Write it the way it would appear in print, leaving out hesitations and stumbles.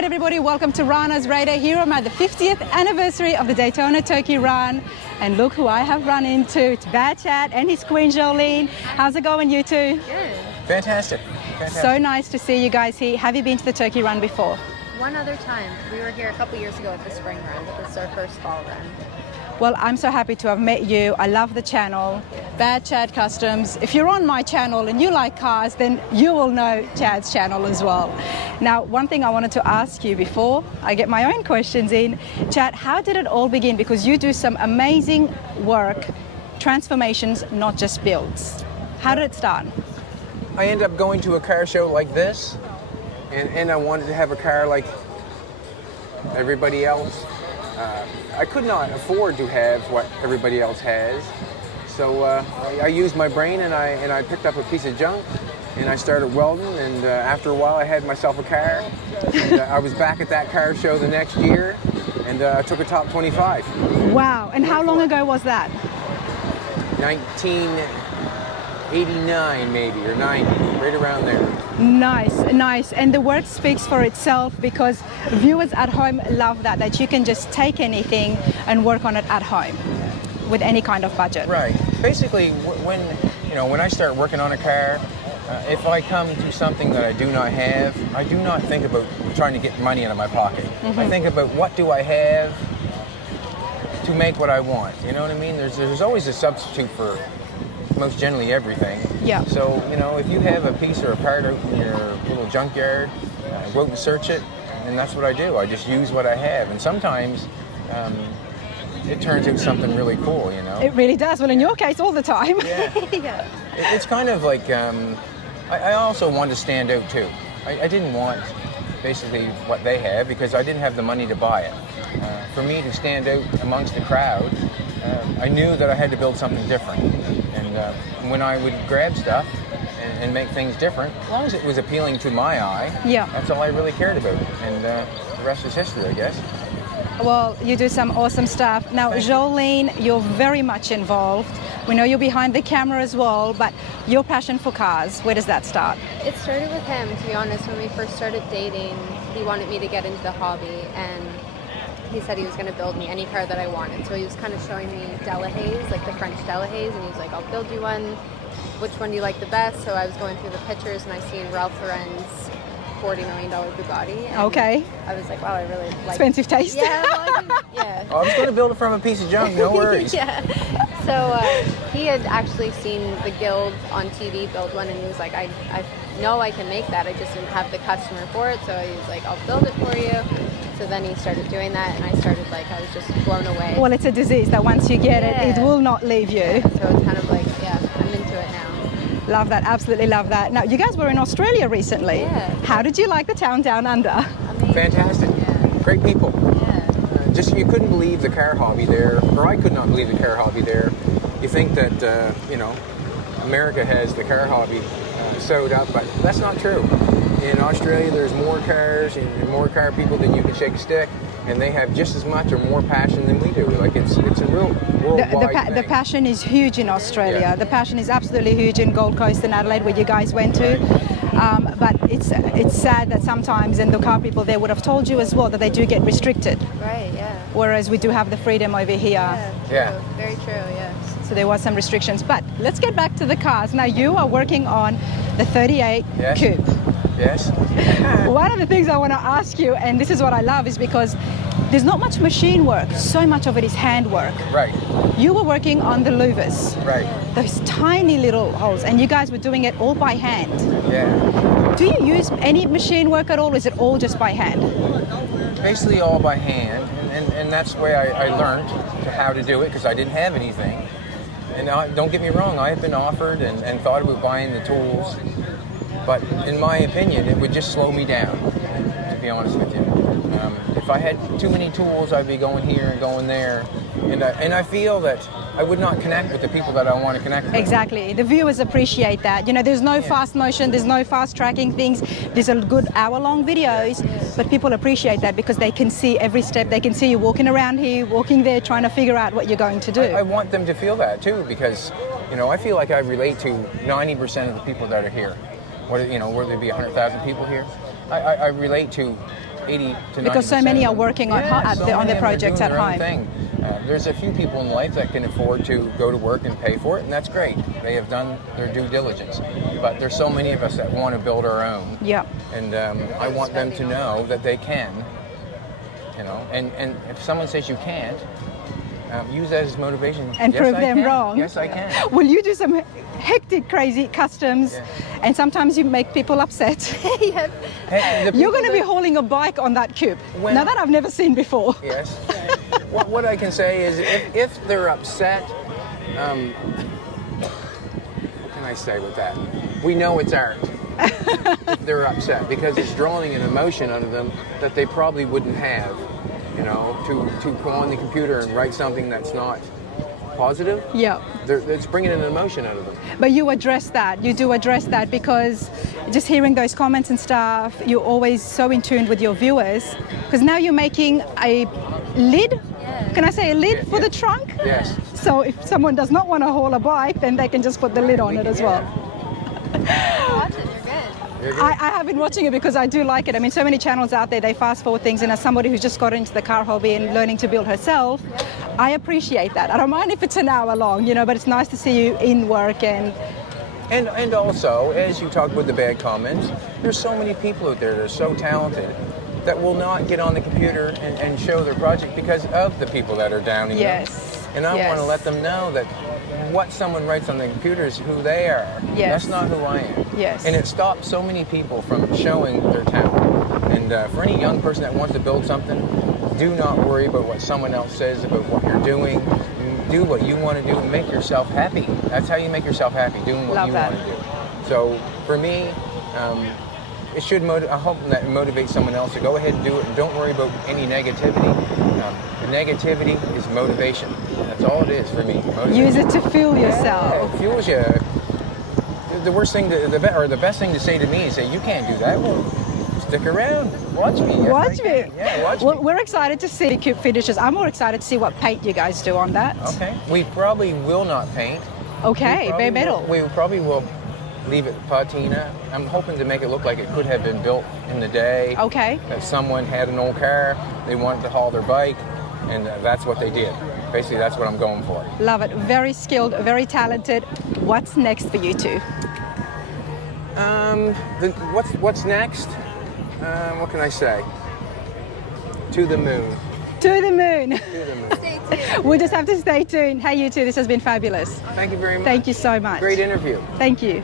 right, everybody, welcome to Rana's Radar. Here I'm at the 50th anniversary of the Daytona Turkey Run. And look who I have run into. It's BADCHAD and his Queen Jolene. How's it going, you two? Good. Fantastic. So nice to see you guys here. Have you been to the Turkey Run before? One other time. We were here a couple years ago at the spring run, but this is our first fall run. Well, I'm so happy to have met you. I love the channel, BADCHAD Customs. If you're on my channel and you like cars, then you will know Chad's channel as well. Now, one thing I wanted to ask you before I get my own questions in, Chad, how did it all begin? Because you do some amazing work, transformations, not just builds. How did it start? I ended up going to a car show like this, and I wanted to have a car like everybody else. I could not afford to have what everybody else has, so I used my brain and I picked up a piece of junk and I started welding, and after a while I had myself a car. And, I was back at that car show the next year, and I took a top 25. Wow, and how long ago was that? 1989 maybe, or 90, right around there. Nice, nice. And the work speaks for itself, because viewers at home love that you can just take anything and work on it at home with any kind of budget. Right. Basically, when I start working on a car, if I come to something that I do not have, I do not think about trying to get money out of my pocket. I think about what do I have to make what I want. You know what I mean? There's always a substitute for most generally everything. Yeah. So, if you have a piece or a part out in your little junkyard, go out and search it, and that's what I do. I just use what I have, and sometimes it turns out something really cool, It really does. Well, in your case, all the time. Yeah. Yeah. It's kind of like, I also wanted to stand out too. I didn't want basically what they have, because I didn't have the money to buy it. For me to stand out amongst the crowd, I knew that I had to build something different. And when I would grab stuff and make things different, as long as it was appealing to my eye, that's all I really cared about. And the rest is history, I guess. Well, you do some awesome stuff. Now, Jolene, you're very much involved. We know you're behind the camera as well, but your passion for cars, where does that start? It started with him, to be honest. When we first started dating, he wanted me to get into the hobby, and he said he was going to build me any car that I wanted. So he was kind of showing me Delahaye's, like the French Delahaye's, and he was like, I'll build you one. Which one do you like the best? So I was going through the pictures, and I seen Ralph Lauren's $40 million Bugatti. And okay. I was like, wow, I really like expensive taste. Yeah, well, yeah. I was going to build it from a piece of junk, no worries. Yeah. So he had actually seen the Guild on TV build one, and he was like, I know I can make that, I just didn't have the customer for it. So he was like, I'll build it for you. So then he started doing that, and I started I was just blown away. Well, it's a disease that once you get it, it will not leave you. Yeah, so it's kind of like, I'm into it now. Love that, absolutely love that. Now, you guys were in Australia recently. Yeah. How did you like the town down under? Amazing. Fantastic. Yeah. Great people. Yeah. Just, you couldn't believe the car hobby there, or I could not believe the car hobby there. You think that, America has the car hobby sewed up, but that's not true. In Australia, there's more cars and more car people than you can shake a stick, and they have just as much or more passion than we do. Like, it's a real worldwide thing. The passion is huge in Australia. Yeah. The passion is absolutely huge in Gold Coast and Adelaide, where you guys went to. But it's sad that sometimes, and the car people there would have told you as well, that they do get restricted. Right, yeah. Whereas we do have the freedom over here. Yeah, true. Very true, yeah. So there was some restrictions. But let's get back to the cars. Now, you are working on the 38 Coupe. Yes. One of the things I want to ask you, and this is what I love, is because there's not much machine work. So much of it is handwork. Right. You were working on the louvers. Right. Those tiny little holes, and you guys were doing it all by hand. Yeah. Do you use any machine work at all, or is it all just by hand? Basically all by hand, and that's the way I learned how to do it, because I didn't have anything. And don't get me wrong, I have been offered and thought about buying the tools, but in my opinion, it would just slow me down, to be honest with you. If I had too many tools, I'd be going here and going there, and I feel that I would not connect with the people that I want to connect with. Exactly. The viewers appreciate that. There's no fast motion, there's no fast tracking things. There's a good hour-long videos, but people appreciate that because they can see every step. They can see you walking around here, walking there, trying to figure out what you're going to do. I want them to feel that too, because I feel like I relate to 90% of the people that are here. Whether there be 100,000 people here, I relate to 80 to 90%. Because so many are working on so their projects at home. Thing. There's a few people in life that can afford to go to work and pay for it, and that's great. They have done their due diligence. But there's so many of us that want to build our own. Yeah. And I want them to know that they can. You know, and if someone says you can't, use that as motivation. And yes, prove I them can. wrong. Yes, I can. Well, you do some hectic, crazy customs, and sometimes you make people upset. Yep. Hey, You're going to be hauling a bike on that cube. Well- Now that I've never seen before. Yes. What I can say is if they're upset, what can I say with that? We know it's art. If they're upset, because it's drawing an emotion out of them that they probably wouldn't have, you know, to go on the computer and write something that's not positive. Yeah. It's bringing an emotion out of them. But you address that. You do address that, because just hearing those comments and stuff, you're always so in tune with your viewers. Because now you're making a lid. Can I say a lid for the trunk? Yes. So if someone does not want to haul a bike, then they can just put the lid on it as well. Watch it, you're good. You're good. I have been watching it because I do like it. I mean, so many channels out there, they fast forward things, and as somebody who's just got into the car hobby and learning to build herself, I appreciate that. I don't mind if it's an hour long, you know, but it's nice to see you in work. And also, as you talk with the bad comments, there's so many people out there that are so talented that will not get on the computer and show their project because of the people that are downing them. Yes. And I want to let them know that what someone writes on the computer is who they are. Yes. That's not who I am. Yes. And it stops so many people from showing their talent. And for any young person that wants to build something, do not worry about what someone else says about what you're doing. Do what you want to do and make yourself happy. That's how you make yourself happy, doing what you want to do. So for me, it should I hope that motivates someone else to go ahead and do it, and don't worry about any negativity. The negativity is motivation. That's all it is for me. Motivation. Use it to fuel yourself. Yeah, it fuels you. The worst thing, the best thing to say to me is say, you can't do that. Well, stick around. Watch me. Yes, Watch I me. can. Yeah, watch Well, me. we're excited to see cube finishes. I'm more excited to see what paint you guys do on that. Okay. We probably will not paint. Okay, bare metal. We probably will leave it patina. I'm hoping to make it look like it could have been built in the day. Okay. That someone had an old car, they wanted to haul their bike, and that's what they did. Basically, that's what I'm going for. Love it. Very skilled, very talented. What's next for you two? What's next? What can I say? To the moon. To the moon. To the moon. Stay tuned. We'll just have to stay tuned. Hey, you two, this has been fabulous. Thank you very much. Thank you so much. Great interview. Thank you.